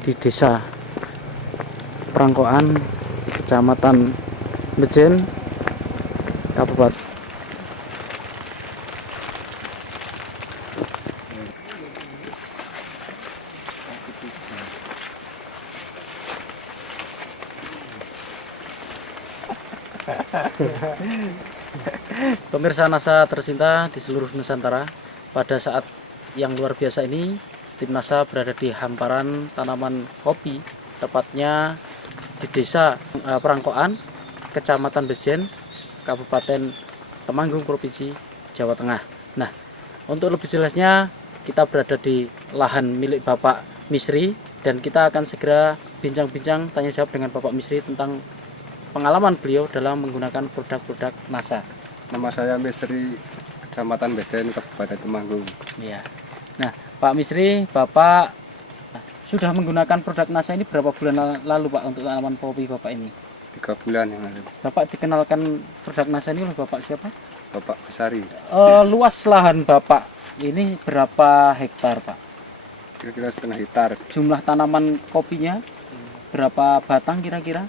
di Desa Prangkoan, Kecamatan Mejen, Kabupaten. Pemirsa NASA tercinta di seluruh Nusantara, pada saat yang luar biasa ini, tim NASA berada di hamparan tanaman kopi, tepatnya di Desa Prangkoan, Kecamatan Bejen, Kabupaten Temanggung, Provinsi Jawa Tengah. Nah, untuk lebih jelasnya, kita berada di lahan milik Bapak Misri, dan kita akan segera bincang-bincang tanya jawab dengan Bapak Misri tentang pengalaman beliau dalam menggunakan produk-produk NASA. Nama saya Misri, Kecamatan Bejen, Kabupaten Temanggung. Ya. Nah, Pak Misri, Bapak sudah menggunakan produk NASA ini berapa bulan lalu, Pak, untuk tanaman kopi Bapak ini? 3 bulan yang lalu. Bapak dikenalkan produk NASA ini oleh Bapak siapa? Bapak Besari. Luas lahan Bapak ini berapa hektar, Pak? Kira-kira setengah hektar. Jumlah tanaman kopinya berapa batang kira-kira?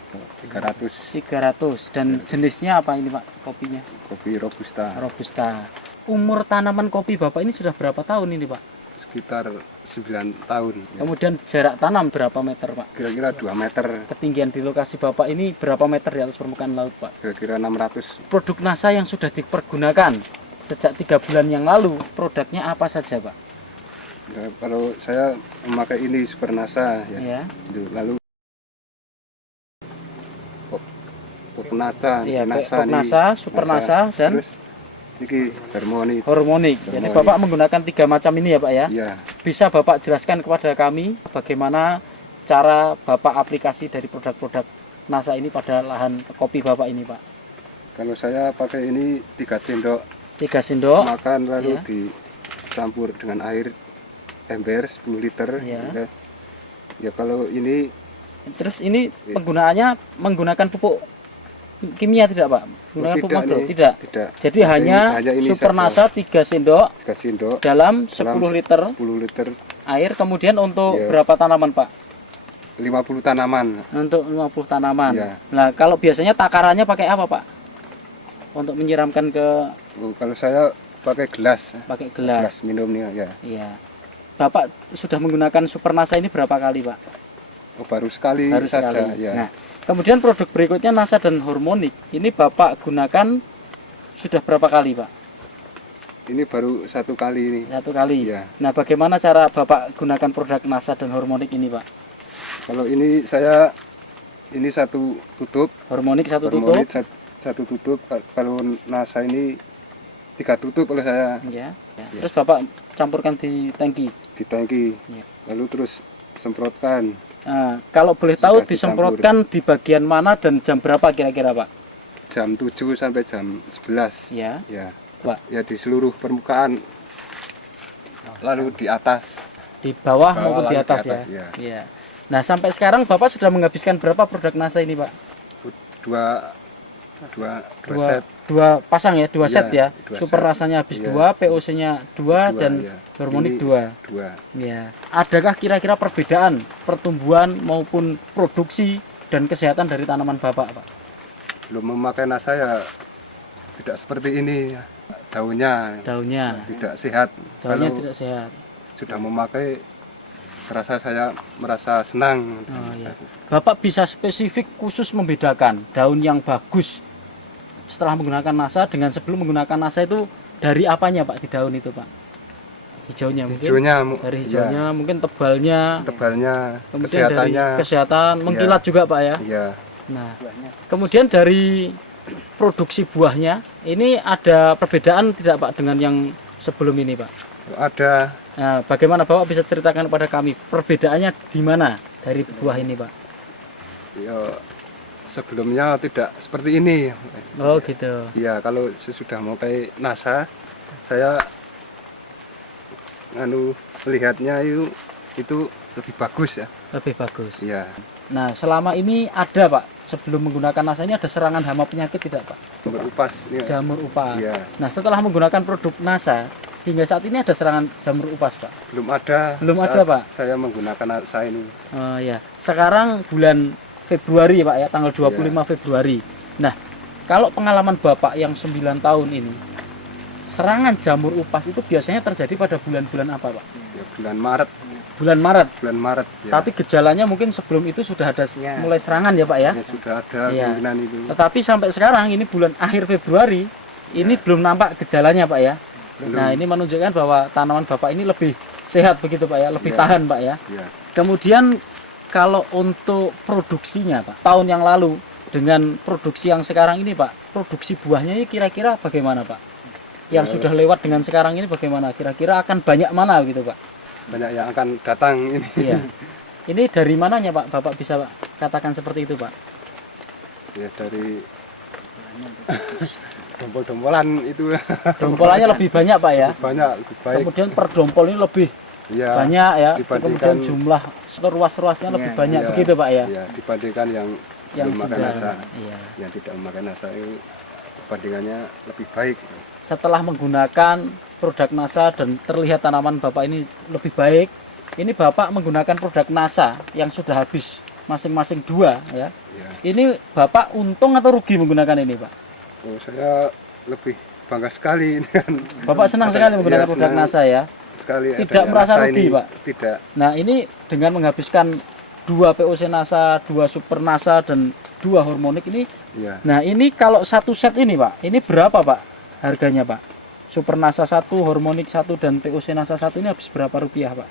300. 300. Dan jenisnya apa ini, Pak, kopinya? Kopi Robusta. Robusta. Umur tanaman kopi Bapak ini sudah berapa tahun ini, Pak? Sekitar 9 tahun. Kemudian jarak tanam berapa meter, Pak? Kira-kira 2 meter. Ketinggian di lokasi Bapak ini berapa meter di atas permukaan laut, Pak? Kira-kira 600. Produk NASA yang sudah dipergunakan sejak 3 bulan yang lalu, produknya apa saja, Pak? Ya, kalau saya memakai ini Super NASA ya. Ya. Lalu Popnasa, Iya, NASA, NASA, Super NASA, dan terus ini Harmoni. Hormonik. Jadi Bapak menggunakan 3 macam ini ya, Pak ya? Iya. Bisa Bapak jelaskan kepada kami bagaimana cara Bapak aplikasi dari produk-produk NASA ini pada lahan kopi Bapak ini, Pak? Kalau saya pakai ini 3 sendok 3 sendok. makan, lalu Iya. dicampur dengan air ember 10 liter. Iya. Ya kalau ini Terus ini penggunaannya menggunakan pupuk kimia tidak, Pak? Menggunakan pupuk makro? Tidak. Tidak. Jadi Ini hanya ini Super saja. NASA 3 sendok 3 sendok dalam 10 liter 10 liter air. Kemudian untuk Iya. berapa tanaman, Pak? 50 tanaman. Untuk 50 tanaman. Iya. Nah, kalau biasanya takarannya pakai apa, Pak? Untuk menyiramkan ke Oh, kalau saya pakai gelas. pakai gelas. Gelas minum nih ya. Iya. Bapak sudah menggunakan Super NASA ini berapa kali, Pak? Oh, baru sekali Baru saja sekali. ya. Nah, kemudian produk berikutnya NASA dan Hormonik. Ini Bapak gunakan sudah berapa kali, Pak? Ini baru 1 kali ini. 1 kali. Iya. Nah, bagaimana cara Bapak gunakan produk NASA dan Hormonik ini, Pak? Kalau ini saya ini 1 tutup. Hormonik 1 tutup. Hormonit 1 tutup. Kalau NASA ini 3 tutup oleh saya. Ya. Terus Bapak campurkan di tangki. Di tangki. Iya. Lalu terus semprotkan Nah, kalau boleh tahu Sudah disemprotkan di bagian mana dan jam berapa kira-kira, Pak? jam 7 sampai jam 11. Ya. Ya. Pak. Ya di seluruh permukaan. Lalu di atas. Di bawah Bawah, maupun di lalu di atas, atas, ya. ya. Iya. Nah, sampai sekarang Bapak sudah menghabiskan berapa produk NASA ini, Pak? Dua set. Dua pasang ya, 2 Iya, set ya. 2 Super set. rasanya habis Iya. 2, POC-nya 2 dan ya. Hormonik Ini 2. 2. Ya. Adakah kira-kira perbedaan pertumbuhan maupun produksi dan kesehatan dari tanaman Bapak, Pak? Belum memakai NASA ya tidak seperti ini. Daunnya Daunnya tidak sehat. Daunnya Kalau tidak sehat. sudah memakai, terasa saya merasa senang. Oh, iya. Bapak bisa spesifik khusus membedakan daun yang bagus setelah menggunakan NASA dengan sebelum menggunakan NASA itu dari apanya, Pak, di daun itu, Pak? Hijaunya mungkin? Hijaunya, Dari hijaunya, mungkin tebalnya, tebalnya, kemudian kesehatannya. dari kesehatan, mengkilat juga, Pak ya. Iya. Nah, kemudian dari produksi buahnya, ini ada perbedaan tidak, Pak, dengan yang sebelum ini, Pak? Ada. Nah, bagaimana Bapak bisa ceritakan kepada kami perbedaannya di mana dari buah ini, Pak? Ya, sebelumnya tidak seperti ini. Oh, gitu. Iya, kalau sesudah memakai NASA, saya melihatnya itu lebih bagus ya. Lebih bagus. Iya. Nah, selama ini ada, Pak, sebelum menggunakan NASA ini ada serangan hama penyakit tidak, Pak? Jamur upas. Ya. Jamur upas. Iya. Nah, setelah menggunakan produk NASA, hingga saat ini ada serangan jamur upas, Pak? Belum ada. Belum ada, saat Pak? Saya menggunakan nasa ini. Oh ya, sekarang bulan Februari, Pak ya, tanggal 25 Iya. Februari. Nah, kalau pengalaman Bapak yang 9 tahun ini, serangan jamur upas itu biasanya terjadi pada bulan-bulan apa, Pak? Ya, bulan Maret. Bulan Maret. Bulan Maret. Ya. Tapi gejalanya mungkin sebelum itu sudah ada Ya. mulai serangan ya, Pak ya? Ya, sudah ada Iya. kemungkinan itu. Tetapi sampai sekarang ini bulan akhir Februari, ini belum nampak gejalanya, Pak ya? Belum. Nah, ini menunjukkan bahwa tanaman Bapak ini lebih sehat begitu, Pak ya? Lebih Iya. tahan, Pak ya? Ya. Kemudian kalau untuk produksinya, Pak, tahun yang lalu dengan produksi yang sekarang ini, Pak, produksi buahnya ini kira-kira bagaimana, Pak? Yang Ya. sudah lewat dengan sekarang ini bagaimana? Kira-kira akan banyak mana gitu, Pak? Banyak yang akan datang ini. Iya. Ini dari mananya, Pak? Bapak bisa katakan seperti itu, Pak? Ya, dari dompol-dompolan itu Dompolannya lebih banyak, Pak ya? banyak, lebih baik. Kemudian per dompol ini lebih Ya, banyak ya. dibandingkan- Kemudian jumlah ruas-ruasnya lebih Iya, banyak iya. begitu, Pak ya? ya, dibandingkan yang belum makan sudah. nasa. Iya. Yang tidak memakai nasa itu perbandingannya lebih baik. Setelah menggunakan produk NASA dan terlihat tanaman Bapak ini lebih baik, ini Bapak menggunakan produk NASA yang sudah habis masing-masing 2 ya. Ya. Ini Bapak untung atau rugi menggunakan ini, Pak? Oh, saya lebih bangga sekali dengan Bapak senang sekali menggunakan Iya, produk senang NASA ya. sekali Tidak adanya merasa nasa rugi, ini. Pak? Tidak. Nah, ini dengan menghabiskan 2 POC NASA, 2 Super NASA dan 2 hormonik ini. Ya, Nah, ini kalau satu set ini, Pak, ini berapa, Pak? Harganya, Pak? Super NASA 1, hormonik 1 dan POC NASA 1 ini habis berapa rupiah, Pak?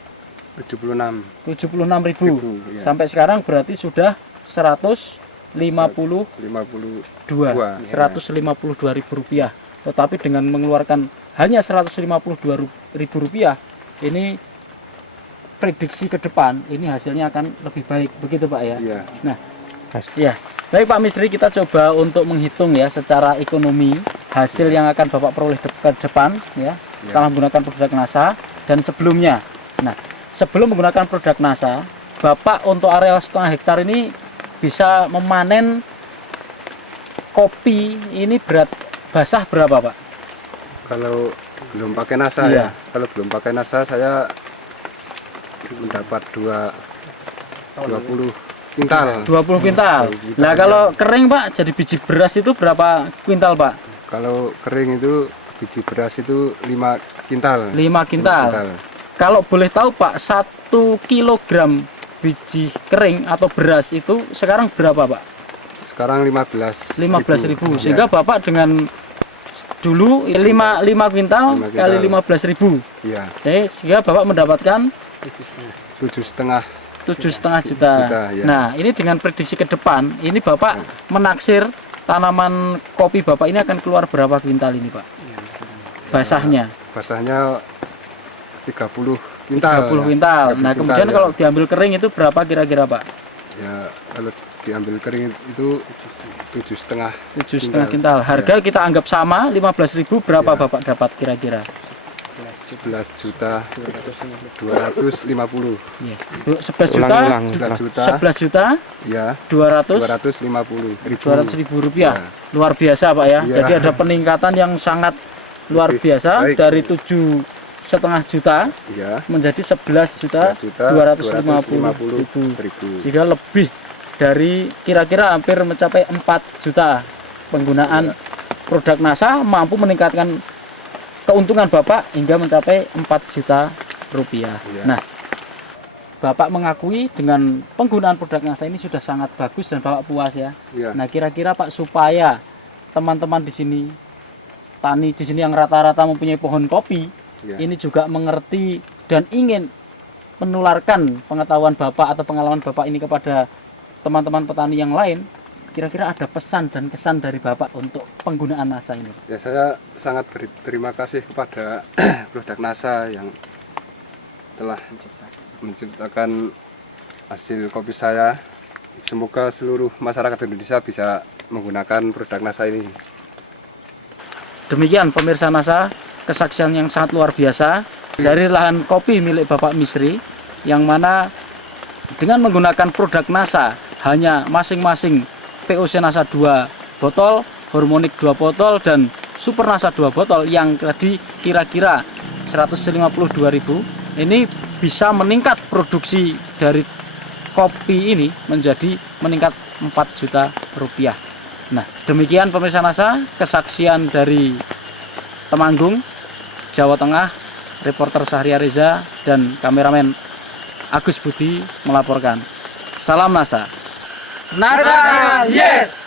76. 76.000. Ya. Sampai sekarang berarti sudah 152 52. 152 ribu rupiah. Tetapi dengan mengeluarkan hanya 152 ribu rupiah, ini prediksi ke depan ini hasilnya akan lebih baik, begitu Pak ya? Iya. Nah, ya. Baik Pak Misri, kita coba untuk menghitung ya secara ekonomi hasil yang akan Bapak peroleh ke depan ya, setelah menggunakan produk NASA dan sebelumnya. Nah, sebelum menggunakan produk NASA, Bapak untuk areal 1,5 hektar ini bisa memanen kopi ini basah berapa, Pak? Kalau belum pakai nasa Iya. ya. Kalau belum pakai nasa saya mendapat 20 kuintal. 20 kuintal. 20 kuintal, Nah, ya. kalau kering, Pak, jadi biji beras itu berapa kuintal, Pak? Kalau kering itu biji beras itu 5 kuintal. 5 kuintal. Kalau boleh tahu, Pak, 1 kilogram biji kering atau beras itu sekarang berapa, Pak? Sekarang 15.000. 15.000. Ya. Sehingga Bapak dengan dulu 5 kuintal 5 kali kuintal. 15.000. Iya, Sehingga Bapak mendapatkan 7,5. 7,5 juta. Ya. Nah, ini dengan prediksi ke depan, ini Bapak menaksir tanaman kopi Bapak ini akan keluar berapa kuintal ini, Pak? Basahnya Basahnya 30 kuintal. 30 kuintal. 30 Nah, kuintal, kemudian ya. kalau diambil kering itu berapa kira-kira, Pak? Ya, kalau diambil kering itu 7,5. 7,5 kuintal. Harga kita anggap sama, 15.000, berapa Ya. Bapak dapat kira-kira? 11.250. Iya. 11 juta, 11 juta. 11 juta Ya, 200 250.000 rupiah. Ya. Luar biasa, Pak ya. Iya. Jadi ada peningkatan yang sangat luar Lebih biasa baik. dari 7,5 juta Ya, menjadi 11 juta 250 ribu. Sehingga lebih dari kira-kira hampir mencapai 4 juta penggunaan produk NASA mampu meningkatkan keuntungan Bapak hingga mencapai 4 juta rupiah. Iya. Nah, Bapak mengakui dengan penggunaan produk NASA ini sudah sangat bagus dan Bapak puas ya. Ya. Nah, kira-kira Pak, supaya teman-teman di sini, tani di sini yang rata-rata mempunyai pohon kopi, Ya. ini juga mengerti dan ingin menularkan pengetahuan Bapak atau pengalaman Bapak ini kepada teman-teman petani yang lain, kira-kira ada pesan dan kesan dari Bapak untuk penggunaan NASA ini? Ya, saya sangat berterima kasih kepada produk NASA yang telah menciptakan hasil kopi saya. Semoga seluruh masyarakat Indonesia bisa menggunakan produk NASA ini. Demikian pemirsa NASA, kesaksian yang sangat luar biasa dari lahan kopi milik Bapak Misri, yang mana dengan menggunakan produk NASA hanya masing-masing POC NASA 2 botol, hormonik 2 botol, dan Super NASA 2 botol yang tadi kira-kira 152.000, ini bisa meningkat produksi dari kopi ini menjadi meningkat 4 juta rupiah. Nah, demikian pemirsa NASA, kesaksian dari Temanggung, Jawa Tengah, reporter Sahria Reza dan kameramen Agus Budi melaporkan. Salam NASA. NASA, yes!